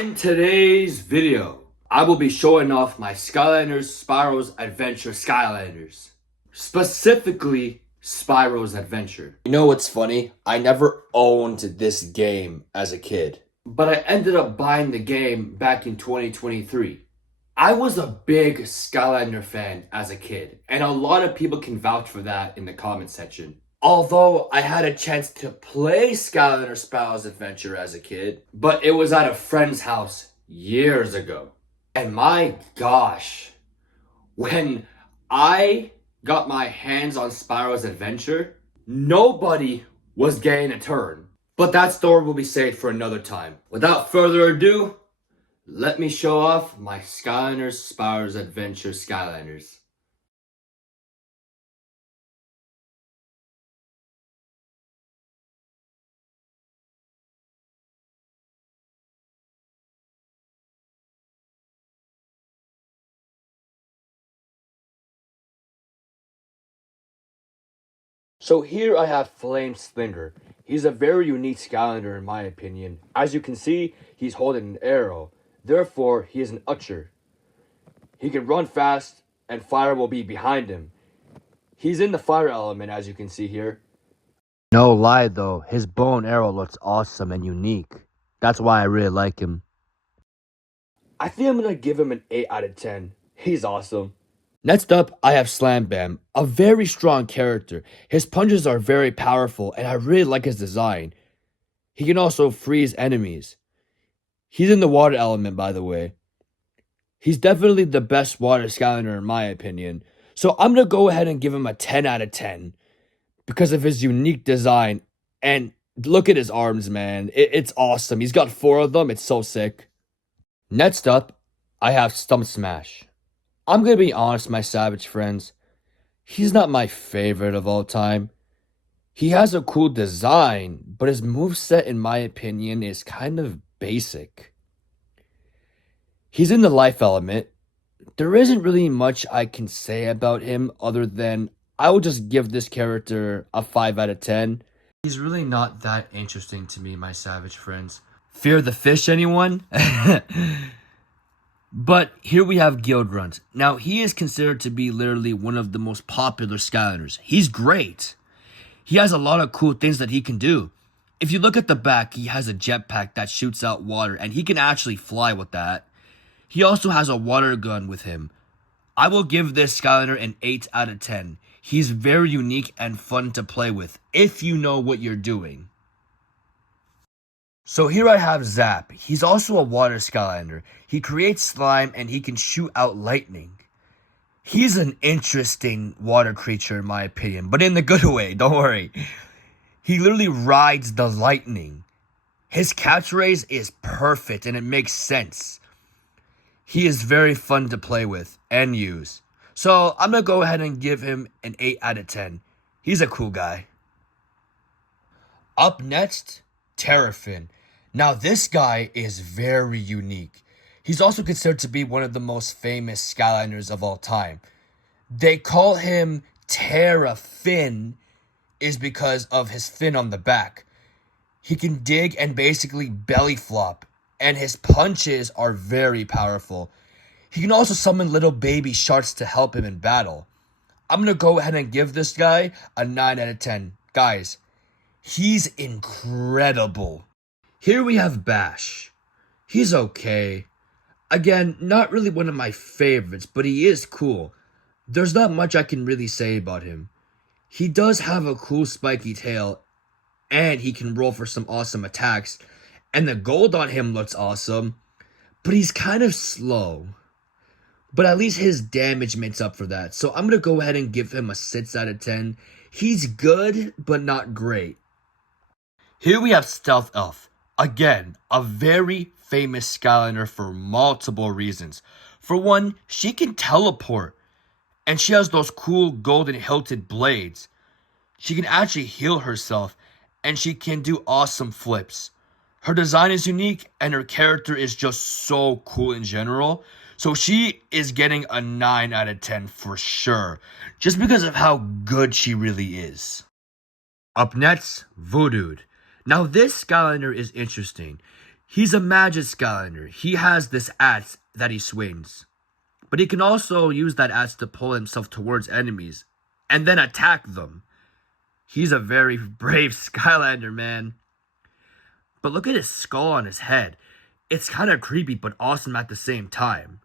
In today's video, I will be showing off my Skylanders Spyros Adventure Skylanders. Specifically, Spyros Adventure. You know what's funny? I never owned this game as a kid. But I ended up buying the game back in 2023. I was a big Skylander fan as a kid, and a lot of people can vouch for that in the comment section. Although I had a chance to play Skylander Spyros Adventure as a kid, but it was at a friend's house years ago. And my gosh, when I got my hands on Spyros Adventure, nobody was getting a turn. But that story will be saved for another time. Without further ado, let me show off my Skylanders Spyros Adventure Skylanders. So here I have Flame Slinger. He's a very unique Skylander in my opinion. As you can see, he's holding an arrow. Therefore, he is an Utcher. He can run fast and fire will be behind him. He's in the fire element as you can see here. No lie though, his bow and arrow looks awesome and unique. That's why I really like him. I think I'm going to give him an 8 out of 10. He's awesome. Next up, I have Slam Bam, a very strong character. His punches are very powerful, and I really like his design. He can also freeze enemies. He's in the water element, by the way. He's definitely the best water Skylander in my opinion. So I'm going to go ahead and give him a 10 out of 10. Because of his unique design. And look at his arms, man. It's awesome. He's got 4 of them. It's so sick. Next up, I have Stump Smash. I'm going to be honest, my savage friends. He's not my favorite of all time. He has a cool design, but his moveset, in my opinion, is kind of basic. He's in the life element. There isn't really much I can say about him other than I will just give this character a 5 out of 10. He's really not that interesting to me, my savage friends. Fear the fish, anyone? But here we have Guild Runt. Now, he is considered to be literally one of the most popular Skylanders. He's great. He has a lot of cool things that he can do. If you look at the back, he has a jetpack that shoots out water, and he can actually fly with that. He also has a water gun with him. I will give this Skylander an 8 out of 10. He's very unique and fun to play with, if you know what you're doing. So here I have Zap. He's also a water Skylander. He creates slime and he can shoot out lightning. He's an interesting water creature in my opinion, but in the good way, don't worry. He literally rides the lightning. His catchphrase is perfect and it makes sense. He is very fun to play with and use. So I'm going to go ahead and give him an 8 out of 10. He's a cool guy. Up next, Terrafin. Now this guy is very unique. He's also considered to be one of the most famous Skylanders of all time. They call him Terrafin is because of his fin on the back. He can dig and basically belly flop, and his punches are very powerful. He can also summon little baby sharks to help him in battle. I'm going to go ahead and give this guy a 9 out of 10. Guys, he's incredible. Here we have Bash. He's okay. Again, not really one of my favorites, but he is cool. There's not much I can really say about him. He does have a cool spiky tail, and he can roll for some awesome attacks, and the gold on him looks awesome, but he's kind of slow. But at least his damage makes up for that, so I'm going to go ahead and give him a 6 out of 10. He's good, but not great. Here we have Stealth Elf. Again, a very famous Skylander for multiple reasons. For one, she can teleport. And she has those cool golden hilted blades. She can actually heal herself. And she can do awesome flips. Her design is unique and her character is just so cool in general. So she is getting a 9 out of 10 for sure. Just because of how good she really is. Up next, Voodoo. Now this Skylander is interesting. He's a magic Skylander. He has this axe that he swings. But he can also use that axe to pull himself towards enemies and then attack them. He's a very brave Skylander, man. But look at his skull on his head. It's kind of creepy but awesome at the same time.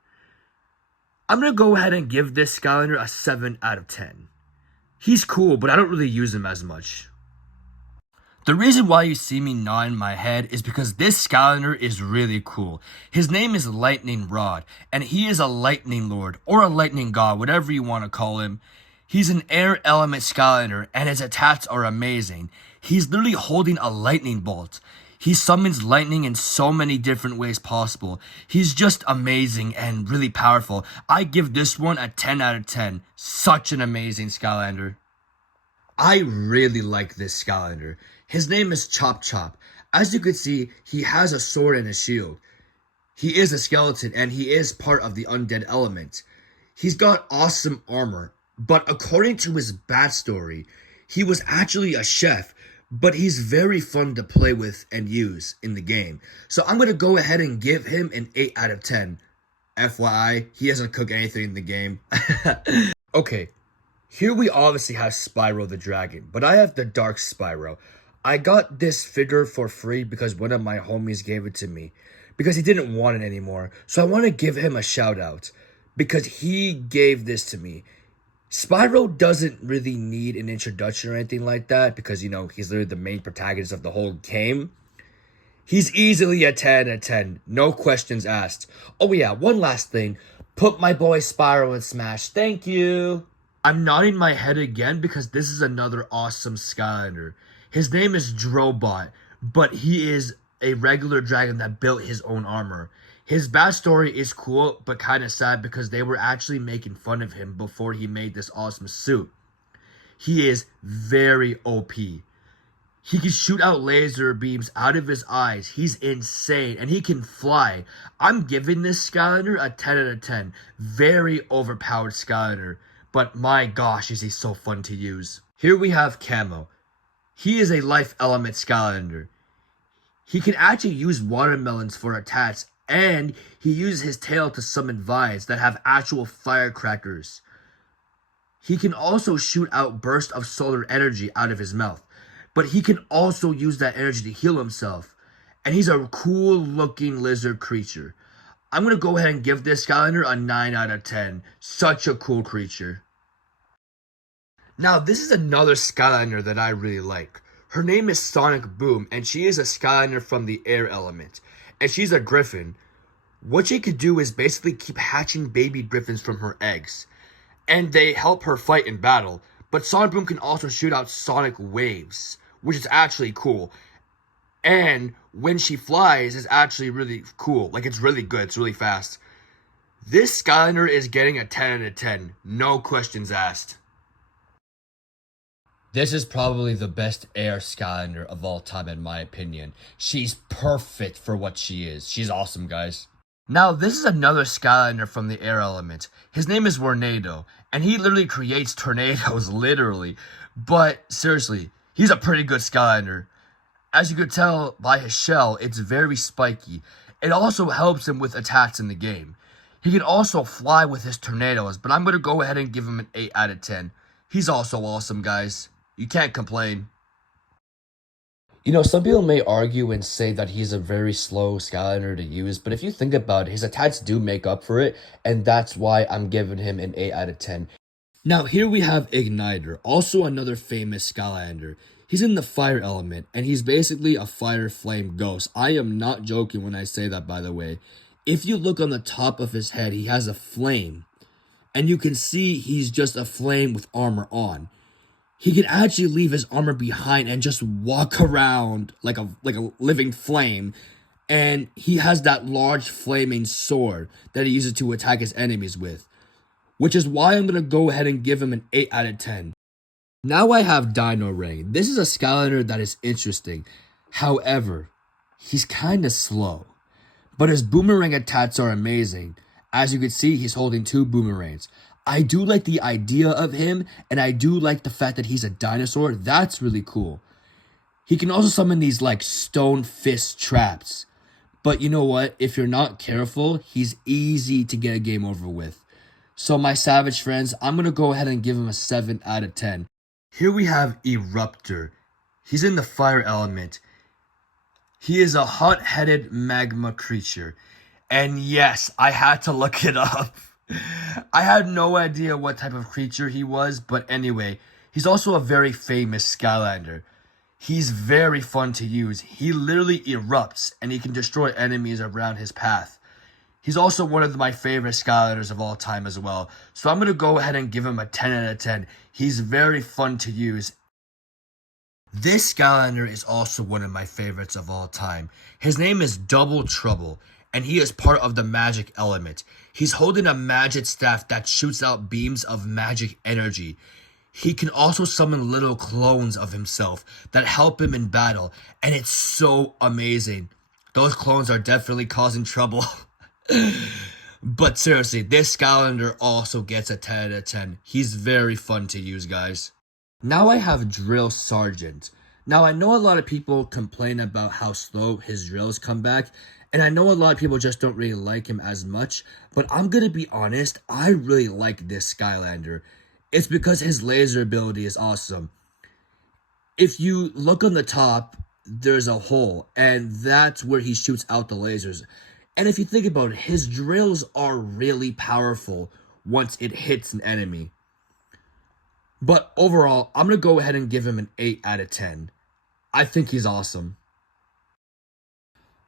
I'm going to go ahead and give this Skylander a 7 out of 10. He's cool, but I don't really use him as much. The reason why you see me nodding my head is because this Skylander is really cool. His name is Lightning Rod, and he is a lightning lord, or a lightning god, whatever you want to call him. He's an air element Skylander, and his attacks are amazing. He's literally holding a lightning bolt. He summons lightning in so many different ways possible. He's just amazing and really powerful. I give this one a 10 out of 10. Such an amazing Skylander. I really like this Skylander. His name is Chop Chop. As you can see, he has a sword and a shield. He is a skeleton and he is part of the undead element. He's got awesome armor, but according to his backstory, he was actually a chef, but he's very fun to play with and use in the game. So I'm going to go ahead and give him an 8 out of 10. FYI, he doesn't cook anything in the game. Okay, here we obviously have Spyro the Dragon, but I have the Dark Spyro. I got this figure for free because one of my homies gave it to me because he didn't want it anymore. So I want to give him a shout out because he gave this to me. Spyro doesn't really need an introduction or anything like that because, you know, he's literally the main protagonist of the whole game. He's easily a 10 out of 10. No questions asked. Oh yeah, one last thing. Put my boy Spyro in Smash. Thank you. I'm nodding my head again because this is another awesome Skylander. His name is Drobot, but he is a regular dragon that built his own armor. His backstory is cool, but kind of sad because they were actually making fun of him before he made this awesome suit. He is very OP. He can shoot out laser beams out of his eyes. He's insane, and he can fly. I'm giving this Skylander a 10 out of 10. Very overpowered Skylander, but my gosh, is he so fun to use. Here we have Camo. He is a life element Skylander. He can actually use watermelons for attacks, and he uses his tail to summon vines that have actual firecrackers. He can also shoot out bursts of solar energy out of his mouth, but he can also use that energy to heal himself. And he's a cool looking lizard creature. I'm going to go ahead and give this Skylander a 9 out of 10. Such a cool creature. Now, this is another Skylander that I really like. Her name is Sonic Boom, and she is a Skylander from the air element. And she's a griffin. What she could do is basically keep hatching baby griffins from her eggs. And they help her fight in battle. But Sonic Boom can also shoot out sonic waves, which is actually cool. And when she flies, it's actually really cool. Like, it's really good. It's really fast. This Skylander is getting a 10 out of 10. No questions asked. This is probably the best air Skylander of all time in my opinion. She's perfect for what she is. She's awesome, guys. Now, this is another Skylander from the air element. His name is Tornado, and he literally creates tornadoes, literally. But seriously, he's a pretty good Skylander. As you could tell by his shell, it's very spiky. It also helps him with attacks in the game. He can also fly with his tornadoes, but I'm going to go ahead and give him an 8 out of 10. He's also awesome, guys. You can't complain. You know, some people may argue and say that he's a very slow Skylander to use, but if you think about it, his attacks do make up for it, and that's why I'm giving him an 8 out of 10. Now, here we have Igniter, also another famous Skylander. He's in the fire element, and he's basically a fire flame ghost. I am not joking when I say that, by the way. If you look on the top of his head, he has a flame, and you can see he's just a flame with armor on. He can actually leave his armor behind and just walk around like a living flame. And he has that large flaming sword that he uses to attack his enemies with. Which is why I'm going to go ahead and give him an 8 out of 10. Now I have Dino Ring. This is a Skylander that is interesting. However, he's kind of slow. But his boomerang attacks are amazing. As you can see, he's holding 2 boomerangs. I do like the idea of him, and I do like the fact that he's a dinosaur. That's really cool. He can also summon these, like, stone fist traps. But you know what? If you're not careful, he's easy to get a game over with. So my savage friends, I'm going to go ahead and give him a 7 out of 10. Here we have Eruptor. He's in the fire element. He is a hot-headed magma creature. And yes, I had to look it up. I had no idea what type of creature he was, but anyway, he's also a very famous Skylander. He's very fun to use. He literally erupts and he can destroy enemies around his path. He's also one of my favorite Skylanders of all time as well. So I'm going to go ahead and give him a 10 out of 10. He's very fun to use. This Skylander is also one of my favorites of all time. His name is Double Trouble, and he is part of the magic element. He's holding a magic staff that shoots out beams of magic energy. He can also summon little clones of himself that help him in battle, and it's so amazing. Those clones are definitely causing trouble. But seriously, this Skylander also gets a 10 out of 10. He's very fun to use, guys. Now I have Drill Sergeant. Now I know a lot of people complain about how slow his drills come back, and I know a lot of people just don't really like him as much, but I'm gonna be honest, I really like this Skylander. It's because his laser ability is awesome. If you look on the top, there's a hole, and that's where he shoots out the lasers. And if you think about it, his drills are really powerful once it hits an enemy. But overall, I'm going to go ahead and give him an 8 out of 10. I think he's awesome.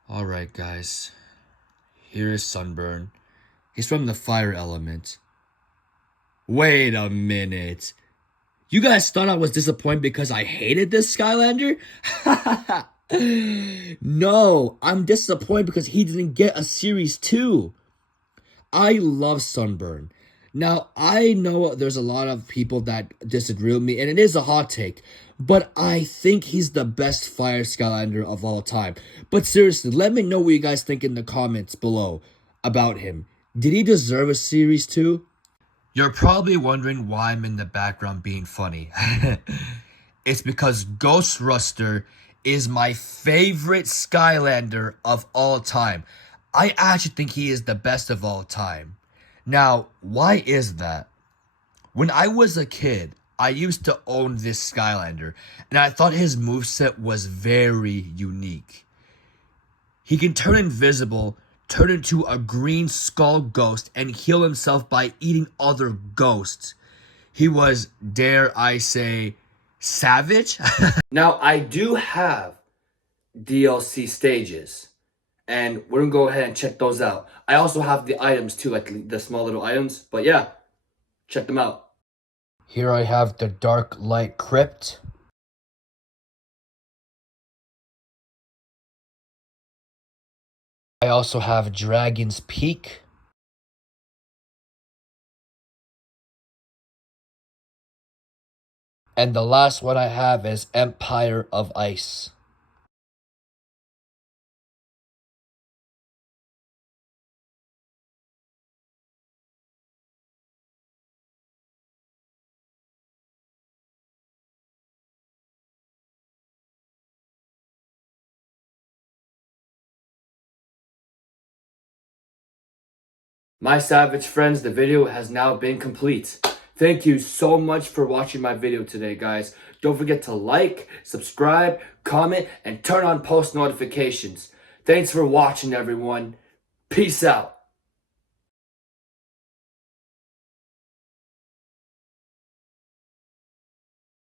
Alright guys, here is Sunburn. He's from the fire element. Wait a minute. You guys thought I was disappointed because I hated this Skylander? No, I'm disappointed because he didn't get a Series 2. I love Sunburn. Now, I know there's a lot of people that disagree with me, and it is a hot take, but I think he's the best fire Skylander of all time. But seriously, let me know what you guys think in the comments below about him. Did he deserve a Series 2? You're probably wondering why I'm in the background being funny. It's because Ghost Ruster is my favorite Skylander of all time. I actually think he is the best of all time. Now, why is that? When I was a kid, I used to own this Skylander, and I thought his moveset was very unique. He can turn invisible, turn into a green skull ghost, and heal himself by eating other ghosts. He was, dare I say, savage? Now, I do have DLC stages, and we're gonna go ahead and check those out. I also have the items too, like the small little items, but yeah, check them out. Here I have the Dark Light Crypt. I also have Dragon's Peak. And the last one I have is Empire of Ice. My savage friends, the video has now been complete. Thank you so much for watching my video today, guys. Don't forget to like, subscribe, comment, and turn on post notifications. Thanks for watching, everyone. Peace out.